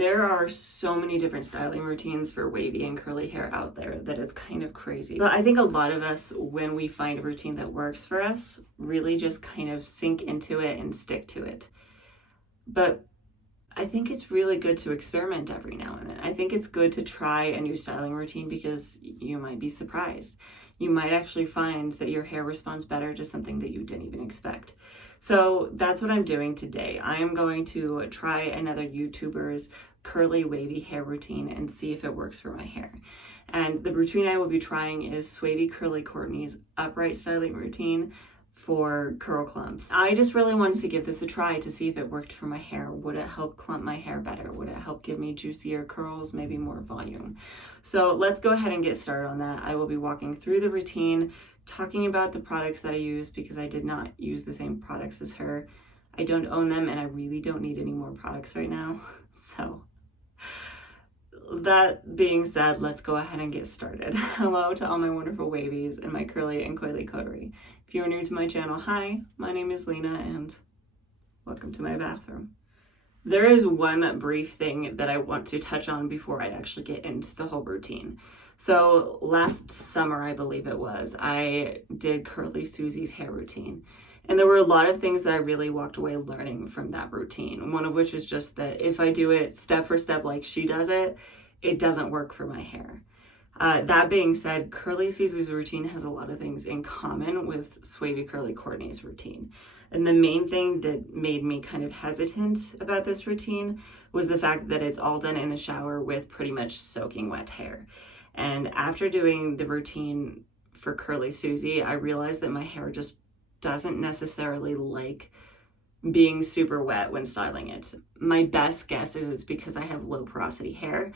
There are so many different styling routines for wavy and curly hair out there that it's kind of crazy. But I think a lot of us, when we find a routine that works for us, really just kind of sink into it and stick to it. But I think it's really good to experiment every now and then. I think it's good to try a new styling routine because you might be surprised. You might actually find that your hair responds better to something that you didn't even expect. So that's what I'm doing today. I am going to try another YouTuber's curly wavy hair routine and see if it works for my hair. And the routine I will be trying is Swavy Curly Courtney's upright styling routine for curl clumps. I just really wanted to give this a try to see if it worked for my hair. Would it help clump my hair better? Would it help give me juicier curls, maybe more volume? So let's go ahead and get started on that. I will be walking through the routine, talking about the products that I use because I did not use the same products as her. I don't own them and I really don't need any more products right now. So that being said, let's go ahead and get started. Hello to all my wonderful wavies and my curly and coily coterie. If you are new to my channel, hi, my name is Lena and welcome to my bathroom. There is one brief thing that I want to touch on before I actually get into the whole routine. So last summer, I believe it was, I did Curly Susie's hair routine. And there were a lot of things that I really walked away learning from that routine. One of which is just that if I do it step for step like she does it, it doesn't work for my hair. That being said, Curly Susie's routine has a lot of things in common with Swavy Curly Courtney's routine. And the main thing that made me kind of hesitant about this routine was the fact that it's all done in the shower with pretty much soaking wet hair. And after doing the routine for Curly Susie, I realized that my hair just doesn't necessarily like being super wet when styling it. My best guess is it's because I have low porosity hair.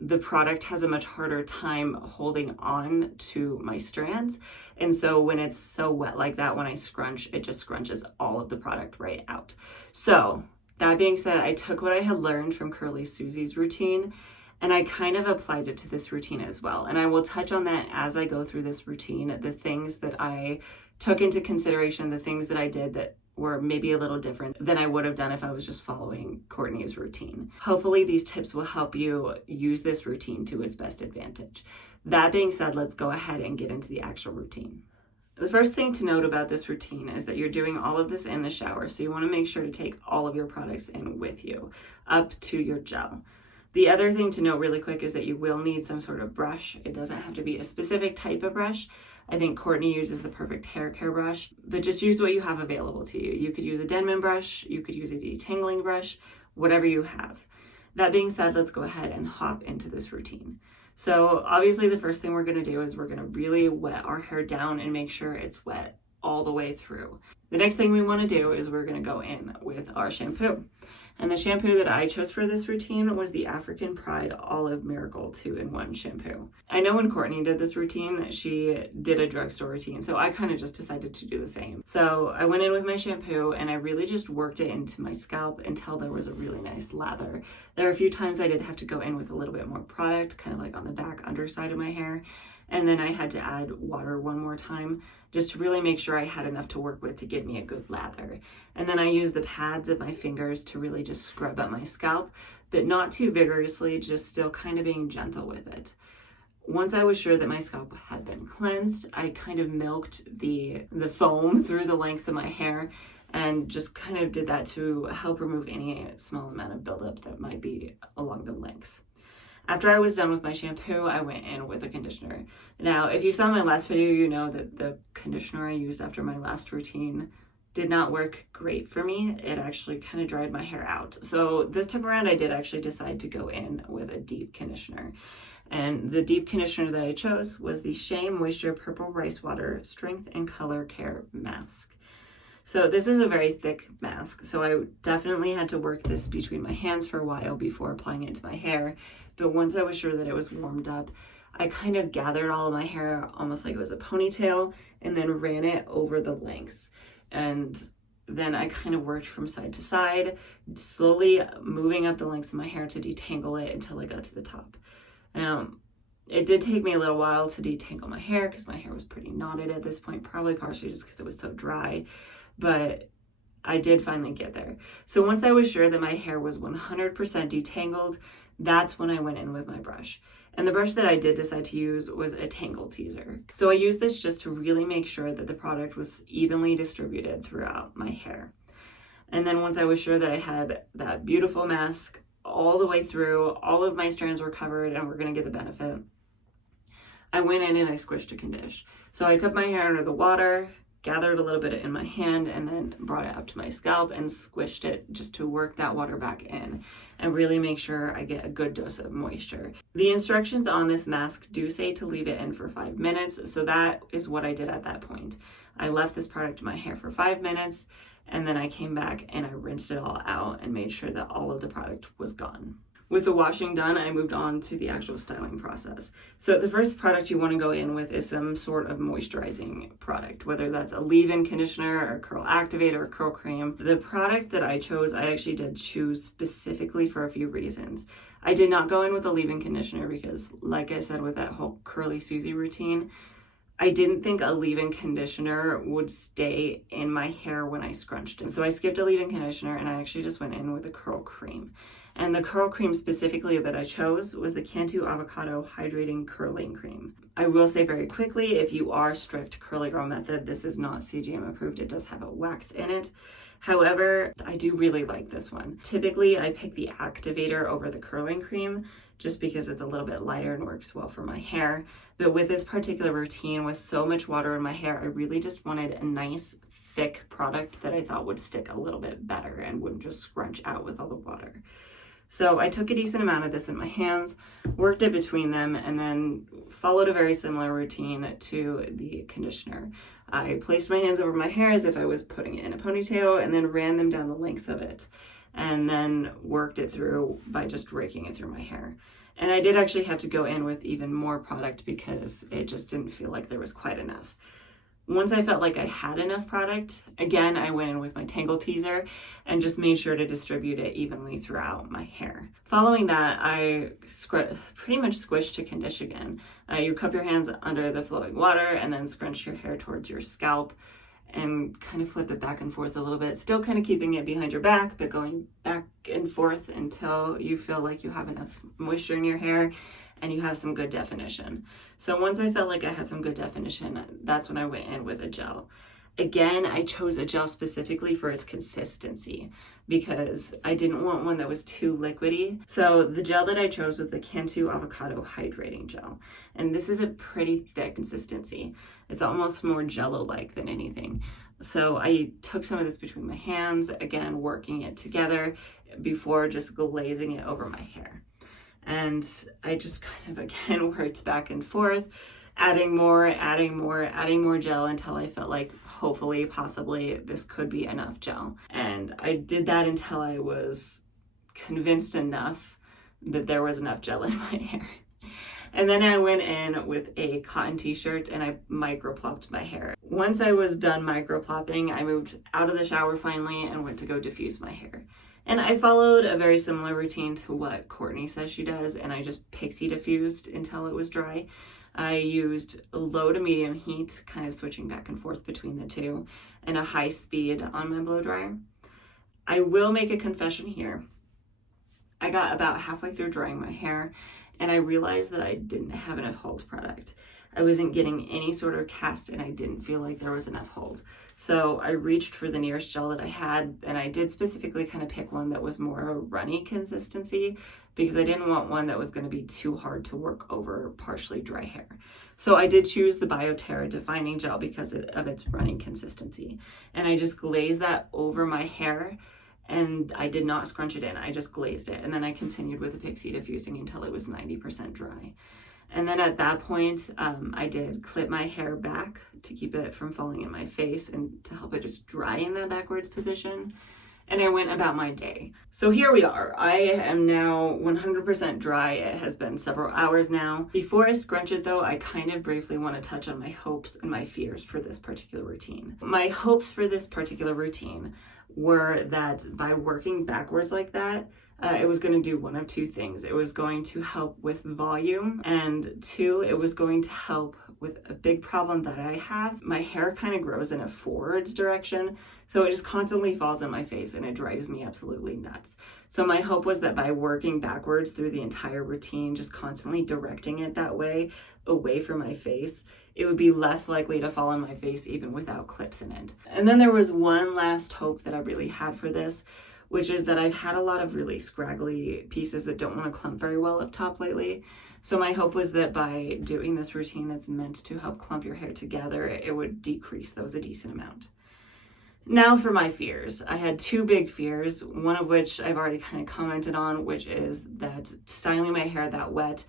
The product has a much harder time holding on to my strands. And so when it's so wet like that, when I scrunch, it just scrunches all of the product right out. So that being said, I took what I had learned from Curly Susie's routine and I kind of applied it to this routine as well. And I will touch on that as I go through this routine, the things that I took into consideration, the things that I did that were maybe a little different than I would have done if I was just following Courtney's routine. Hopefully these tips will help you use this routine to its best advantage. That being said, let's go ahead and get into the actual routine. The first thing to note about this routine is that you're doing all of this in the shower, so you want to make sure to take all of your products in with you, up to your gel. The other thing to note really quick is that you will need some sort of brush. It doesn't have to be a specific type of brush. I think Courtney uses the perfect hair care brush, but just use what you have available to you. You could use a Denman brush, you could use a detangling brush, whatever you have. That being said, let's go ahead and hop into this routine. So obviously the first thing we're gonna do is we're gonna really wet our hair down and make sure it's wet all the way through. The next thing we wanna do is we're gonna go in with our shampoo. And the shampoo that I chose for this routine was the African Pride Olive Miracle 2-in-1 shampoo. I know when Courtney did this routine, she did a drugstore routine, so I kind of just decided to do the same. So I went in with my shampoo and I really just worked it into my scalp until there was a really nice lather. There are a few times I did have to go in with a little bit more product, kind of like on the back underside of my hair. And then I had to add water one more time just to really make sure I had enough to work with to give me a good lather. And then I used the pads of my fingers to really just scrub up my scalp, but not too vigorously, just still kind of being gentle with it. Once I was sure that my scalp had been cleansed, I kind of milked the foam through the lengths of my hair and just kind of did that to help remove any small amount of buildup that might be along the lengths. After I was done with my shampoo, I went in with a conditioner. Now, if you saw my last video, you know that the conditioner I used after my last routine did not work great for me. It actually kind of dried my hair out. So this time around, I did actually decide to go in with a deep conditioner. And the deep conditioner that I chose was the Shea Moisture Purple Rice Water Strength and Color Care Mask. So this is a very thick mask, so I definitely had to work this between my hands for a while before applying it to my hair. But once I was sure that it was warmed up, I kind of gathered all of my hair almost like it was a ponytail and then ran it over the lengths. And then I kind of worked from side to side, slowly moving up the lengths of my hair to detangle it until I got to the top. It did take me a little while to detangle my hair because my hair was pretty knotted at this point, probably partially just because it was so dry. But I did finally get there. So once I was sure that my hair was 100% detangled, that's when I went in with my brush. And the brush that I did decide to use was a tangle teaser. So I used this just to really make sure that the product was evenly distributed throughout my hair. And then once I was sure that I had that beautiful mask all the way through, all of my strands were covered and were gonna get the benefit, I went in and I squished to condition. So I cupped my hair under the water, gathered a little bit in my hand, and then brought it up to my scalp and squished it just to work that water back in and really make sure I get a good dose of moisture. The instructions on this mask do say to leave it in for 5 minutes, so that is what I did at that point. I left this product in my hair for 5 minutes, and then I came back and I rinsed it all out and made sure that all of the product was gone. With the washing done, I moved on to the actual styling process. So the first product you want to go in with is some sort of moisturizing product, whether that's a leave-in conditioner or curl activator or curl cream. The product that I chose, I actually did choose specifically for a few reasons. I did not go in with a leave-in conditioner because, like I said, with that whole Curly Susie routine, I didn't think a leave-in conditioner would stay in my hair when I scrunched it. So I skipped a leave-in conditioner and I actually just went in with a curl cream. And the curl cream specifically that I chose was the Cantu Avocado Hydrating Curling Cream. I will say very quickly, if you are strict Curly Girl method, this is not CGM approved. It does have a wax in it. However, I do really like this one. Typically, I pick the activator over the curling cream just because it's a little bit lighter and works well for my hair. But with this particular routine, with so much water in my hair, I really just wanted a nice, thick product that I thought would stick a little bit better and wouldn't just scrunch out with all the water. So I took a decent amount of this in my hands, worked it between them, and then followed a very similar routine to the conditioner. I placed my hands over my hair as if I was putting it in a ponytail and then ran them down the lengths of it and then worked it through by just raking it through my hair. And I did actually have to go in with even more product because it just didn't feel like there was quite enough. Once I felt like I had enough product, again, I went in with my tangle teaser and just made sure to distribute it evenly throughout my hair. Following that, I pretty much squished to condition again. You cup your hands under the flowing water and then scrunch your hair towards your scalp and kind of flip it back and forth a little bit, still kind of keeping it behind your back, but going back and forth until you feel like you have enough moisture in your hair and you have some good definition. So once I felt like I had some good definition, that's when I went in with a gel. Again, I chose a gel specifically for its consistency because I didn't want one that was too liquidy. So the gel that I chose was the Cantu Avocado Hydrating Gel. And this is a pretty thick consistency. It's almost more Jello-like than anything. So I took some of this between my hands, again, working it together before just glazing it over my hair. And I just kind of, again, worked back and forth, adding more gel until I felt like hopefully, possibly, this could be enough gel. And I did that until I was convinced enough that there was enough gel in my hair. And then I went in with a cotton t-shirt and I micro-plopped my hair. Once I was done micro-plopping, I moved out of the shower finally and went to go diffuse my hair. And I followed a very similar routine to what Courtney says she does, and I just pixie diffused until it was dry. I used low to medium heat, kind of switching back and forth between the two, and a high speed on my blow dryer. I will make a confession here. I got about halfway through drying my hair, and I realized that I didn't have enough hold product. I wasn't getting any sort of cast, and I didn't feel like there was enough hold. So I reached for the nearest gel that I had, and I did specifically kind of pick one that was more of a runny consistency because I didn't want one that was going to be too hard to work over partially dry hair. So I did choose the BioTerra Defining Gel because of its runny consistency. And I just glazed that over my hair, and I did not scrunch it in. I just glazed it, and then I continued with the pixie diffusing until it was 90% dry. And then at that point, I did clip my hair back to keep it from falling in my face and to help it just dry in that backwards position. And I went about my day. So here we are. I am now 100% dry. It has been several hours now. Before I scrunch it though, I kind of briefly want to touch on my hopes and my fears for this particular routine. My hopes for this particular routine were that by working backwards like that, it was going to do one of two things. It was going to help with volume, and two, it was going to help with a big problem that I have. My hair kind of grows in a forwards direction, so it just constantly falls in my face and it drives me absolutely nuts. So my hope was that by working backwards through the entire routine, just constantly directing it that way, away from my face, it would be less likely to fall on my face even without clips in it. And then there was one last hope that I really had for this, which is that I've had a lot of really scraggly pieces that don't want to clump very well up top lately. So my hope was that by doing this routine that's meant to help clump your hair together, it would decrease those a decent amount. Now for my fears. I had two big fears, one of which I've already kind of commented on, which is that styling my hair that wet,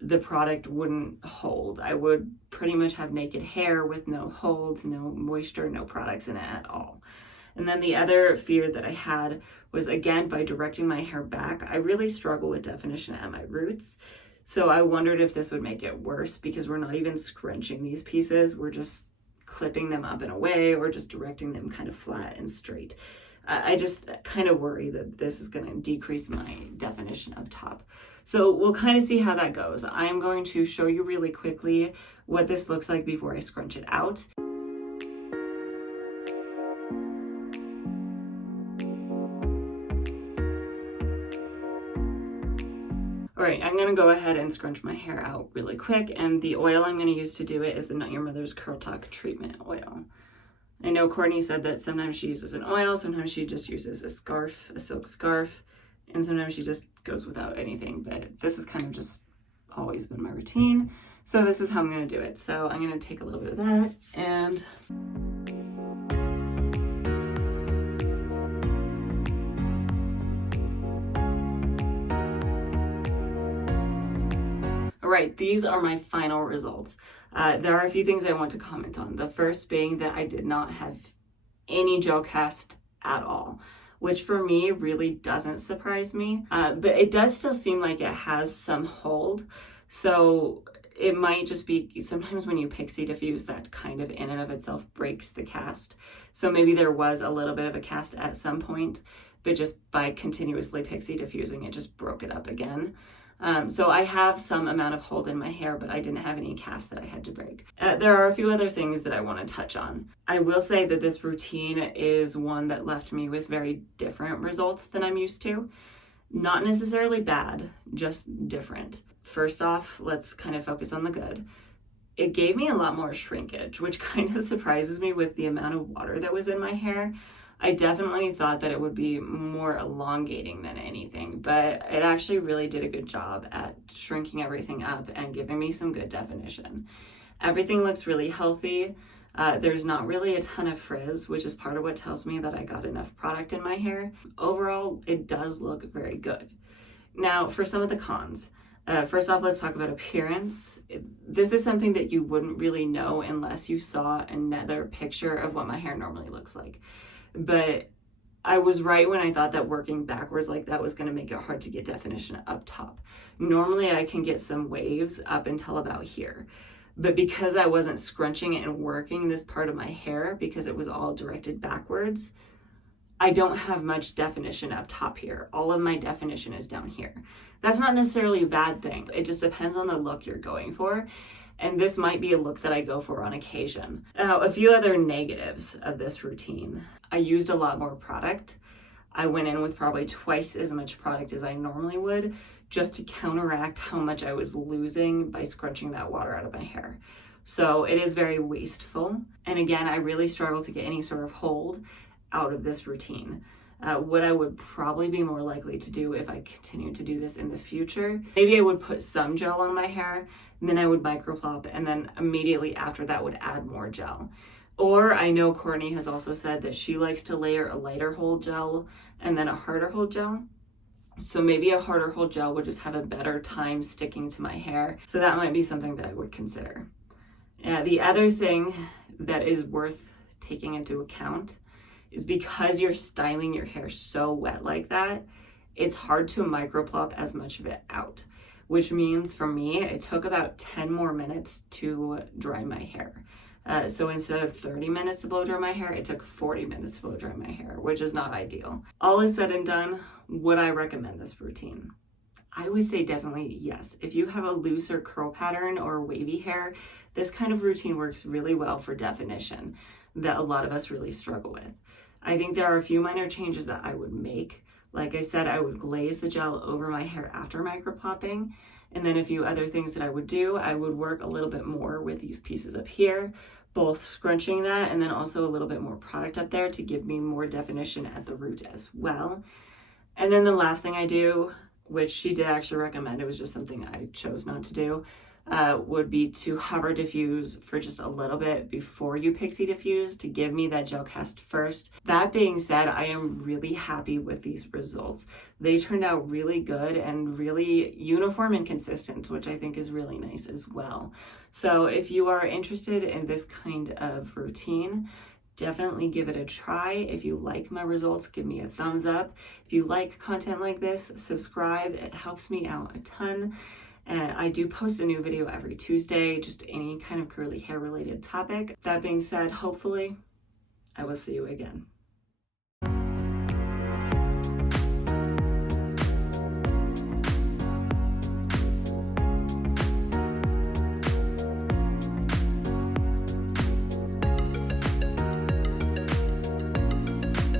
the product wouldn't hold. I would pretty much have naked hair with no holds, no moisture, no products in it at all. And then the other fear that I had was, again, by directing my hair back, I really struggle with definition at my roots. So I wondered if this would make it worse because we're not even scrunching these pieces. We're just clipping them up in a way or just directing them kind of flat and straight. I just kind of worry that this is going to decrease my definition up top. So we'll kind of see how that goes. I'm going to show you really quickly what this looks like before I scrunch it out. All right, I'm gonna go ahead and scrunch my hair out really quick, and the oil I'm gonna use to do it is the Not Your Mother's Curl Talk Treatment Oil. I know Courtney said that sometimes she uses an oil, sometimes she just uses a scarf, a silk scarf, and sometimes she just goes without anything, but this has kind of just always been my routine. So this is how I'm gonna do it. So I'm gonna take a little bit of that and right, these are my final results. There are a few things I want to comment on. The first being that I did not have any gel cast at all, which for me really doesn't surprise me, but it does still seem like it has some hold. So it might just be sometimes when you pixie diffuse, that kind of in and of itself breaks the cast. So maybe there was a little bit of a cast at some point, but just by continuously pixie diffusing, it just broke it up again. So I have some amount of hold in my hair, but I didn't have any cast that I had to break. There are a few other things that I want to touch on. I will say that this routine is one that left me with very different results than I'm used to. Not necessarily bad, just different. First off, let's kind of focus on the good. It gave me a lot more shrinkage, which kind of surprises me with the amount of water that was in my hair. I definitely thought that it would be more elongating than anything, but it actually really did a good job at shrinking everything up and giving me some good definition. Everything looks really healthy. There's not really a ton of frizz, which is part of what tells me that I got enough product in my hair. Overall, it does look very good. Now, for some of the cons. First off, let's talk about appearance. This is something that you wouldn't really know unless you saw another picture of what my hair normally looks like. But I was right when I thought that working backwards like that was going to make it hard to get definition up top. Normally I can get some waves up until about here. But because I wasn't scrunching and working this part of my hair, because it was all directed backwards, I don't have much definition up top here. All of my definition is down here. That's not necessarily a bad thing. It just depends on the look you're going for. And this might be a look that I go for on occasion. Now, a few other negatives of this routine. I used a lot more product. I went in with probably twice as much product as I normally would, just to counteract how much I was losing by scrunching that water out of my hair. So it is very wasteful. And again, I really struggle to get any sort of hold out of this routine. What I would probably be more likely to do if I continued to do this in the future, maybe I would put some gel on my hair, and then I would microplop, and then immediately after that would add more gel. Or I know Courtney has also said that she likes to layer a lighter hold gel and then a harder hold gel. So maybe a harder hold gel would just have a better time sticking to my hair. So that might be something that I would consider. The other thing that is worth taking into account is because you're styling your hair so wet like that, it's hard to microplop as much of it out, which means for me, it took about 10 more minutes to dry my hair. So instead of 30 minutes to blow dry my hair, it took 40 minutes to blow dry my hair, which is not ideal. All is said and done, would I recommend this routine? I would say definitely yes. If you have a looser curl pattern or wavy hair, this kind of routine works really well for definition that a lot of us really struggle with. I think there are a few minor changes that I would make. Like I said, I would glaze the gel over my hair after microplopping. And then a few other things that I would do, I would work a little bit more with these pieces up here, both scrunching that and then also a little bit more product up there to give me more definition at the root as well. And then the last thing I do, which she did actually recommend, it was just something I chose not to do, would be to hover diffuse for just a little bit before you pixie diffuse to give me that gel cast first. That being said, I am really happy with these results. They turned out really good and really uniform and consistent, which I think is really nice as well. So if you are interested in this kind of routine, definitely give it a try. If you like my results, give me a thumbs up. If you like content like this, subscribe. It helps me out a ton. And I do post a new video every Tuesday, just any kind of curly hair related topic. That being said, hopefully I will see you again.